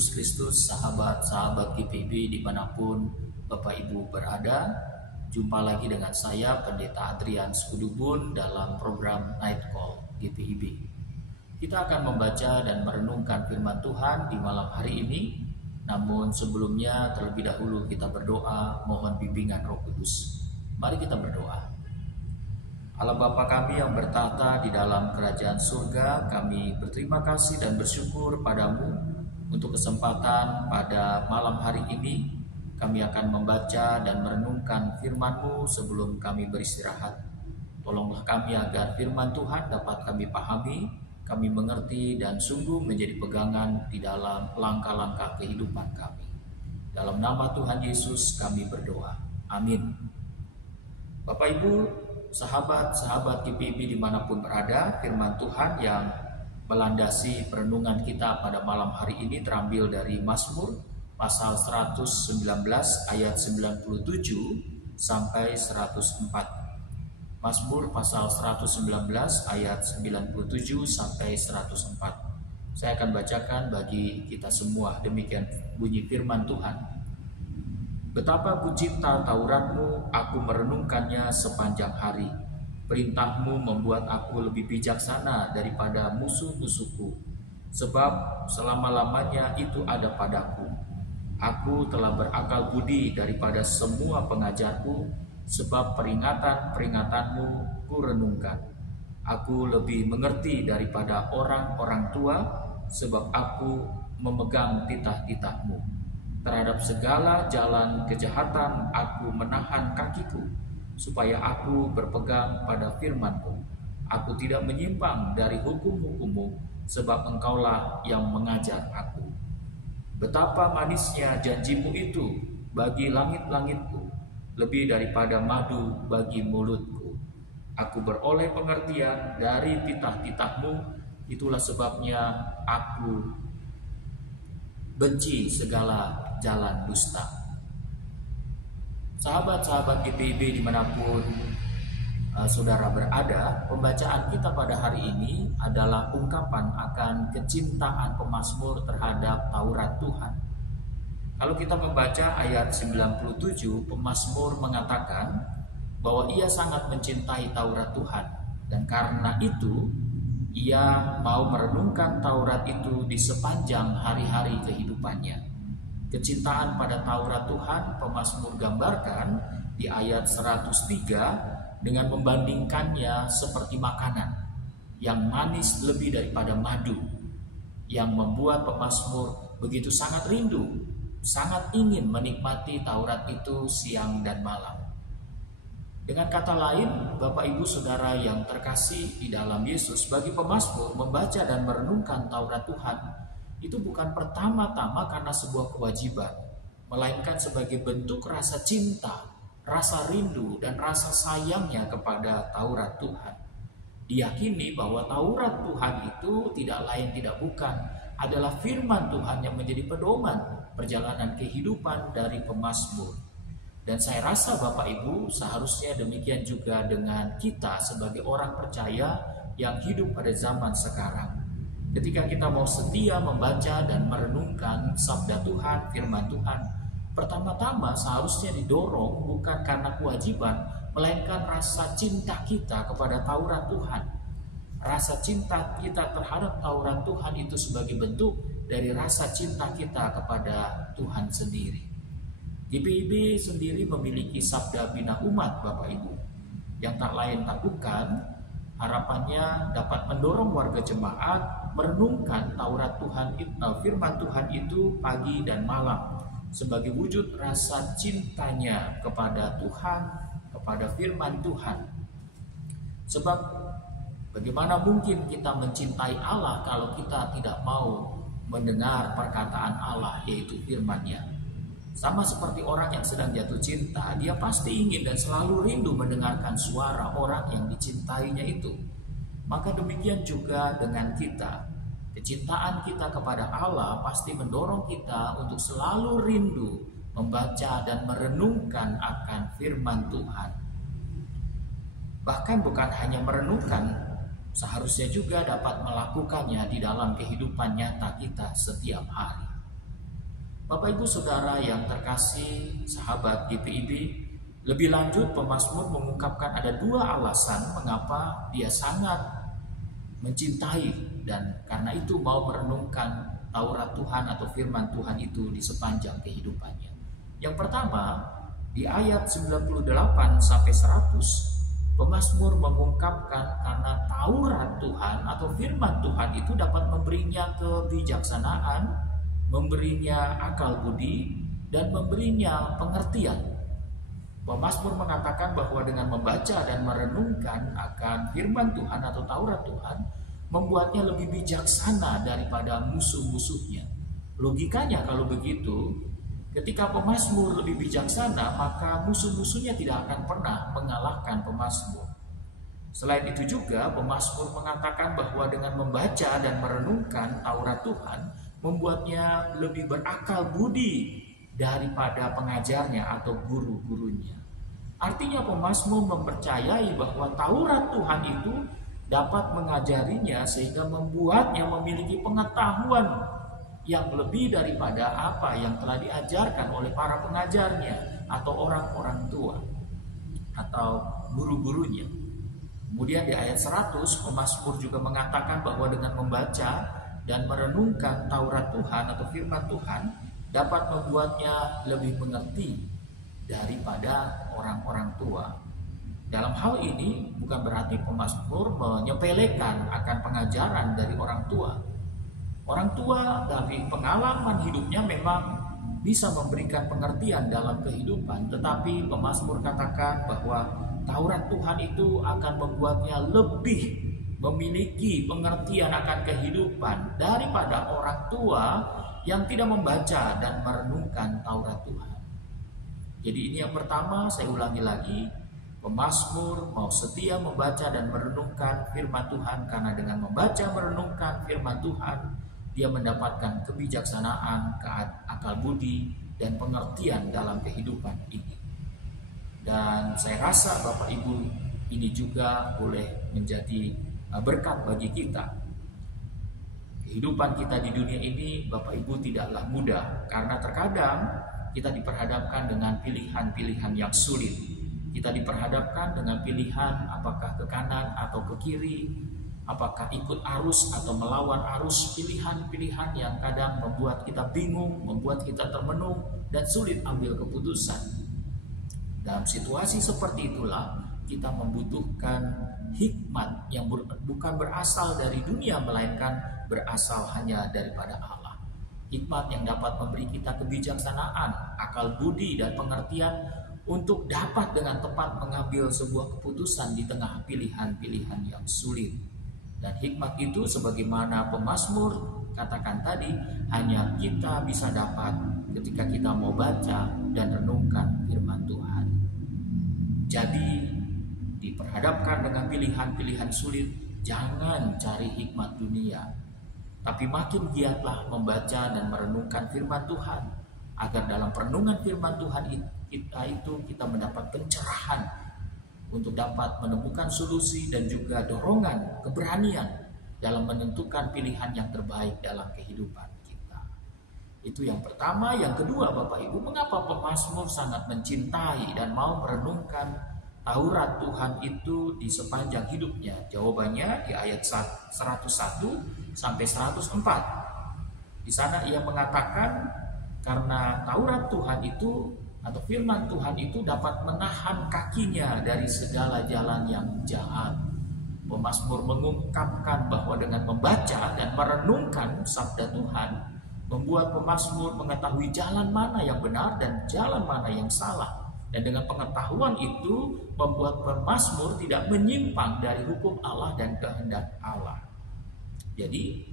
Yesus Kristus, sahabat-sahabat GPIB dimanapun Bapak Ibu berada. Jumpa lagi dengan saya, Pendeta Adrian Skudubun, dalam program Night Call GPIB. Kita akan membaca dan merenungkan firman Tuhan di malam hari ini. Namun sebelumnya terlebih dahulu kita berdoa mohon bimbingan Roh Kudus. Mari kita berdoa. Allah Bapa kami yang bertahta di dalam kerajaan surga, kami berterima kasih dan bersyukur padamu untuk kesempatan pada malam hari ini. Kami akan membaca dan merenungkan firman-Mu sebelum kami beristirahat. Tolonglah kami agar firman Tuhan dapat kami pahami, kami mengerti dan sungguh menjadi pegangan di dalam langkah-langkah kehidupan kami. Dalam nama Tuhan Yesus kami berdoa. Amin. Bapak Ibu, sahabat-sahabat GPIB dimanapun berada, firman Tuhan yang melandasi perenungan kita pada malam hari ini terambil dari Mazmur pasal 119 ayat 97 sampai 104. Mazmur pasal 119 ayat 97 sampai 104. Saya akan bacakan bagi kita semua, demikian bunyi firman Tuhan. Betapa ku cinta Taurat-Mu, aku merenungkannya sepanjang hari. Perintah-Mu membuat aku lebih bijaksana daripada musuh-musuhku, sebab selama-lamanya itu ada padaku. Aku telah berakal budi daripada semua pengajarku, sebab peringatan-peringatanmu ku renungkan. Aku lebih mengerti daripada orang-orang tua, sebab aku memegang titah-titah-Mu. Terhadap segala jalan kejahatan aku menahan kakiku, supaya aku berpegang pada firman-Mu. Aku tidak menyimpang dari hukum-hukum-Mu, sebab Engkaulah yang mengajar aku. Betapa manisnya janji-Mu itu bagi langit-langitku, lebih daripada madu bagi mulutku. Aku beroleh pengertian dari titah-titah-Mu, itulah sebabnya aku benci segala jalan dusta. Sahabat-sahabat GPIB dimanapun saudara berada, pembacaan kita pada hari ini adalah ungkapan akan kecintaan pemazmur terhadap Taurat Tuhan. Kalau kita membaca ayat 97, pemazmur mengatakan bahwa ia sangat mencintai Taurat Tuhan, dan karena itu ia mau merenungkan Taurat itu di sepanjang hari-hari kehidupannya. Kecintaan pada Taurat Tuhan pemazmur gambarkan di ayat 103 dengan membandingkannya seperti makanan yang manis lebih daripada madu, yang membuat pemazmur begitu sangat rindu, sangat ingin menikmati Taurat itu siang dan malam. Dengan kata lain, Bapak Ibu Saudara yang terkasih di dalam Yesus, bagi pemazmur membaca dan merenungkan Taurat Tuhan itu bukan pertama-tama karena sebuah kewajiban, melainkan sebagai bentuk rasa cinta, rasa rindu, dan rasa sayangnya kepada Taurat Tuhan. Diyakini bahwa Taurat Tuhan itu tidak lain tidak bukan adalah firman Tuhan yang menjadi pedoman perjalanan kehidupan dari pemazmur. Dan saya rasa Bapak Ibu seharusnya demikian juga dengan kita sebagai orang percaya yang hidup pada zaman sekarang. Ketika kita mau setia membaca dan merenungkan sabda Tuhan, firman Tuhan, pertama-tama seharusnya didorong bukan karena kewajiban, melainkan rasa cinta kita kepada Taurat Tuhan. Rasa cinta kita terhadap Taurat Tuhan itu sebagai bentuk dari rasa cinta kita kepada Tuhan sendiri. GPIB sendiri memiliki sabda bina umat Bapak Ibu, yang tak lain tak bukan harapannya dapat mendorong warga jemaat merenungkan Taurat Tuhan, firman Tuhan itu pagi dan malam sebagai wujud rasa cintanya kepada Tuhan, kepada firman Tuhan. Sebab bagaimana mungkin kita mencintai Allah kalau kita tidak mau mendengar perkataan Allah, yaitu firman-Nya. Sama seperti orang yang sedang jatuh cinta, dia pasti ingin dan selalu rindu mendengarkan suara orang yang dicintainya itu. Maka demikian juga dengan kita. Kecintaan kita kepada Allah pasti mendorong kita untuk selalu rindu membaca dan merenungkan akan firman Tuhan. Bahkan bukan hanya merenungkan, seharusnya juga dapat melakukannya di dalam kehidupan nyata kita setiap hari. Bapak Ibu Saudara yang terkasih, sahabat GPIB, lebih lanjut pemazmur mengungkapkan ada dua alasan mengapa dia sangat mencintai dan karena itu mau merenungkan Taurat Tuhan atau firman Tuhan itu di sepanjang kehidupannya. Yang pertama, di ayat 98 sampai 100, pemazmur mengungkapkan karena Taurat Tuhan atau firman Tuhan itu dapat memberinya kebijaksanaan, memberinya akal budi, dan memberinya pengertian. Pemazmur mengatakan bahwa dengan membaca dan merenungkan akan firman Tuhan atau Taurat Tuhan, membuatnya lebih bijaksana daripada musuh-musuhnya. Logikanya kalau begitu, ketika pemazmur lebih bijaksana, maka musuh-musuhnya tidak akan pernah mengalahkan pemazmur. Selain itu juga, pemazmur mengatakan bahwa dengan membaca dan merenungkan Taurat Tuhan, membuatnya lebih berakal budi daripada pengajarnya atau guru-gurunya. Artinya pemazmur mempercayai bahwa Taurat Tuhan itu dapat mengajarinya sehingga membuatnya memiliki pengetahuan yang lebih daripada apa yang telah diajarkan oleh para pengajarnya atau orang-orang tua atau guru-gurunya. Kemudian di ayat 100, pemazmur juga mengatakan bahwa dengan membaca dan merenungkan Taurat Tuhan atau firman Tuhan dapat membuatnya lebih mengerti daripada orang-orang tua. Dalam hal ini bukan berarti pemazmur menyepelekan akan pengajaran dari orang tua. Orang tua dari pengalaman hidupnya memang bisa memberikan pengertian dalam kehidupan, tetapi pemazmur katakan bahwa Taurat Tuhan itu akan membuatnya lebih memiliki pengertian akan kehidupan daripada orang tua yang tidak membaca dan merenungkan Taurat Tuhan. Jadi ini yang pertama, saya ulangi lagi, pemazmur mau setia membaca dan merenungkan firman Tuhan karena dengan membaca merenungkan firman Tuhan dia mendapatkan kebijaksanaan, akal budi, dan pengertian dalam kehidupan ini. Dan saya rasa Bapak Ibu ini juga boleh menjadi berkat bagi kita. Kehidupan kita di dunia ini Bapak Ibu tidaklah mudah karena terkadang kita diperhadapkan dengan pilihan-pilihan yang sulit. Kita diperhadapkan dengan pilihan apakah ke kanan atau ke kiri, apakah ikut arus atau melawan arus, pilihan-pilihan yang kadang membuat kita bingung, membuat kita termenung dan sulit ambil keputusan. Dalam situasi seperti itulah kita membutuhkan hikmat yang bukan berasal dari dunia melainkan berasal hanya daripada Allah. Hikmat yang dapat memberi kita kebijaksanaan, akal budi dan pengertian untuk dapat dengan tepat mengambil sebuah keputusan di tengah pilihan-pilihan yang sulit. Dan hikmat itu sebagaimana pemazmur katakan tadi, hanya kita bisa dapat ketika kita mau baca dan renungkan firman Tuhan. Jadi diperhadapkan dengan pilihan-pilihan sulit, jangan cari hikmat dunia, tapi makin giatlah membaca dan merenungkan firman Tuhan, agar dalam perenungan firman Tuhan kita mendapat pencerahan untuk dapat menemukan solusi dan juga dorongan, keberanian dalam menentukan pilihan yang terbaik dalam kehidupan kita. Itu yang pertama. Yang kedua, Bapak Ibu, mengapa pemazmur sangat mencintai dan mau merenungkan Taurat Tuhan itu di sepanjang hidupnya? Jawabannya di ayat 101 sampai 104. Di sana ia mengatakan karena Taurat Tuhan itu atau firman Tuhan itu dapat menahan kakinya dari segala jalan yang jahat. Pemazmur mengungkapkan bahwa dengan membaca dan merenungkan sabda Tuhan membuat pemazmur mengetahui jalan mana yang benar dan jalan mana yang salah. Dan dengan pengetahuan itu membuat pemazmur tidak menyimpang dari hukum Allah dan kehendak Allah. Jadi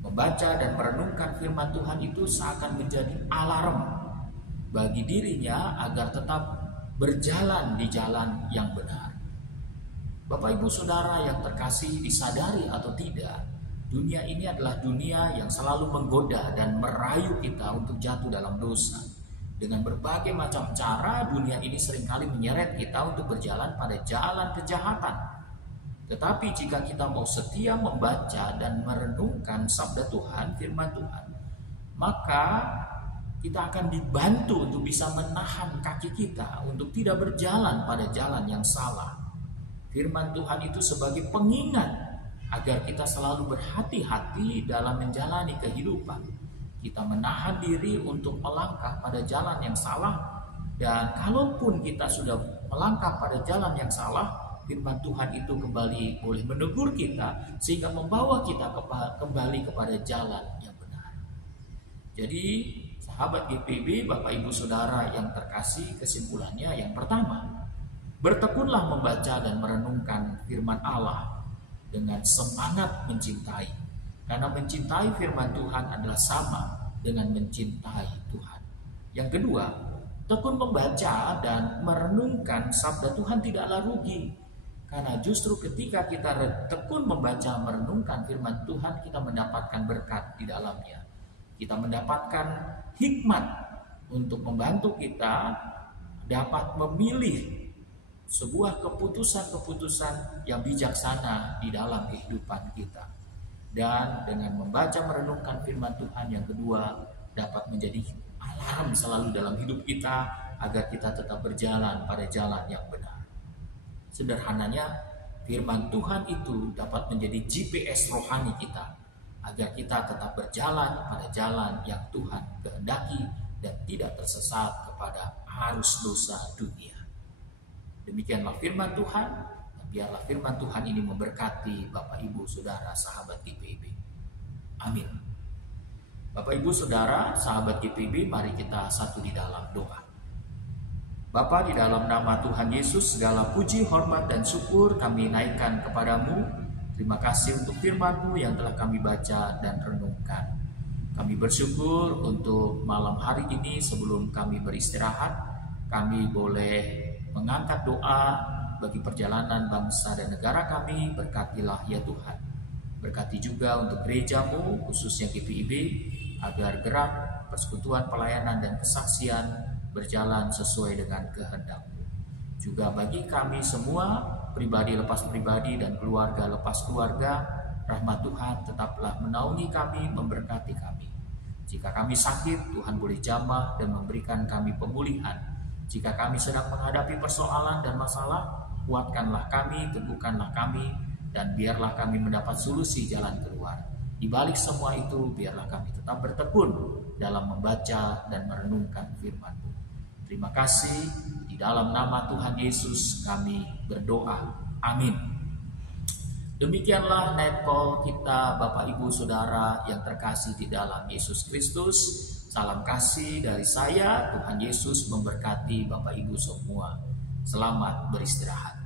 membaca dan merenungkan firman Tuhan itu seakan menjadi alarm bagi dirinya agar tetap berjalan di jalan yang benar. Bapak Ibu Saudara yang terkasih, disadari atau tidak, dunia ini adalah dunia yang selalu menggoda dan merayu kita untuk jatuh dalam dosa. Dengan berbagai macam cara, dunia ini seringkali menyeret kita untuk berjalan pada jalan kejahatan. Tetapi jika kita mau setia membaca dan merenungkan sabda Tuhan, firman Tuhan, maka Kita akan dibantu untuk bisa menahan kaki kita untuk tidak berjalan pada jalan yang salah. Firman Tuhan itu sebagai pengingat agar kita selalu berhati-hati dalam menjalani kehidupan. Kita menahan diri untuk melangkah pada jalan yang salah, dan kalaupun kita sudah melangkah pada jalan yang salah, firman Tuhan itu kembali boleh menegur kita sehingga membawa kita kembali kepada jalan yang benar. Jadi sahabat GPIB, Bapak Ibu Saudara yang terkasih, kesimpulannya yang pertama, bertekunlah membaca dan merenungkan firman Allah dengan semangat mencintai. Karena mencintai firman Tuhan adalah sama dengan mencintai Tuhan. Yang kedua, tekun membaca dan merenungkan sabda Tuhan tidaklah rugi. Karena justru ketika kita tekun membaca merenungkan firman Tuhan, kita mendapatkan berkat di dalamnya. Kita mendapatkan hikmat untuk membantu kita dapat memilih sebuah keputusan-keputusan yang bijaksana di dalam kehidupan kita. Dan dengan membaca merenungkan firman Tuhan yang kedua dapat menjadi alarm selalu dalam hidup kita agar kita tetap berjalan pada jalan yang benar. Sederhananya, firman Tuhan itu dapat menjadi GPS rohani kita agar kita tetap berjalan pada jalan yang Tuhan kehendaki dan tidak tersesat kepada arus dosa dunia. Demikianlah firman Tuhan, dan biarlah firman Tuhan ini memberkati Bapak Ibu Saudara sahabat GPIB. Amin. Bapak Ibu Saudara sahabat GPIB, mari kita satu di dalam doa. Bapa, di dalam nama Tuhan Yesus, segala puji, hormat, dan syukur kami naikkan kepadamu. Terima kasih untuk firman-Mu yang telah kami baca dan renungkan. Kami bersyukur untuk malam hari ini sebelum kami beristirahat, kami boleh mengangkat doa bagi perjalanan bangsa dan negara kami. Berkatilah ya Tuhan. Berkati juga untuk gereja-Mu, khususnya GPIB, agar gerak persekutuan pelayanan dan kesaksian berjalan sesuai dengan kehendak-Mu. Juga bagi kami semua, pribadi lepas pribadi dan keluarga lepas keluarga, rahmat Tuhan tetaplah menaungi kami, memberkati kami. Jika kami sakit, Tuhan boleh jamah dan memberikan kami pemulihan. Jika kami sedang menghadapi persoalan dan masalah, kuatkanlah kami, teguhkanlah kami, dan biarlah kami mendapat solusi jalan keluar. Di balik semua itu, biarlah kami tetap bertekun dalam membaca dan merenungkan firman-Mu. Terima kasih, di dalam nama Tuhan Yesus kami berdoa. Amin. Demikianlah night call kita Bapak Ibu Saudara yang terkasih di dalam Yesus Kristus. Salam kasih dari saya, Tuhan Yesus memberkati Bapak Ibu semua. Selamat beristirahat.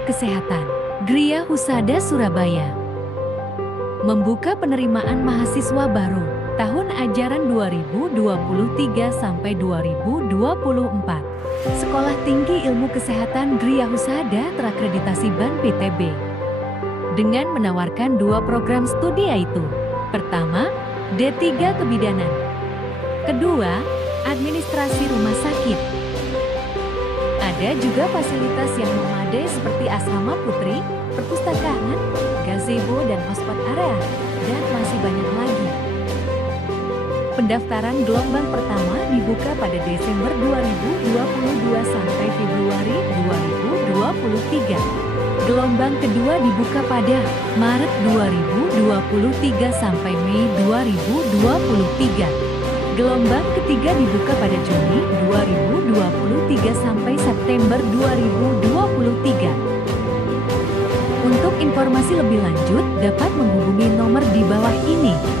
Kesehatan, Gria Husada Surabaya, membuka penerimaan mahasiswa baru tahun ajaran 2023 sampai 2024. Sekolah Tinggi Ilmu Kesehatan Gria Husada terakreditasi BAN PTB dengan menawarkan 2 program studi, yaitu pertama, D3 Kebidanan, kedua, Administrasi Rumah Sakit. Ada Ada juga fasilitas yang memadai seperti asrama putri, perpustakaan, gazebo dan hotspot area, dan masih banyak lagi. Pendaftaran gelombang pertama dibuka pada Desember 2022 sampai Februari 2023. Gelombang kedua dibuka pada Maret 2023 sampai Mei 2023. Gelombang ketiga dibuka pada Juni 2023 sampai September 2023. Untuk informasi lebih lanjut dapat menghubungi nomor di bawah ini.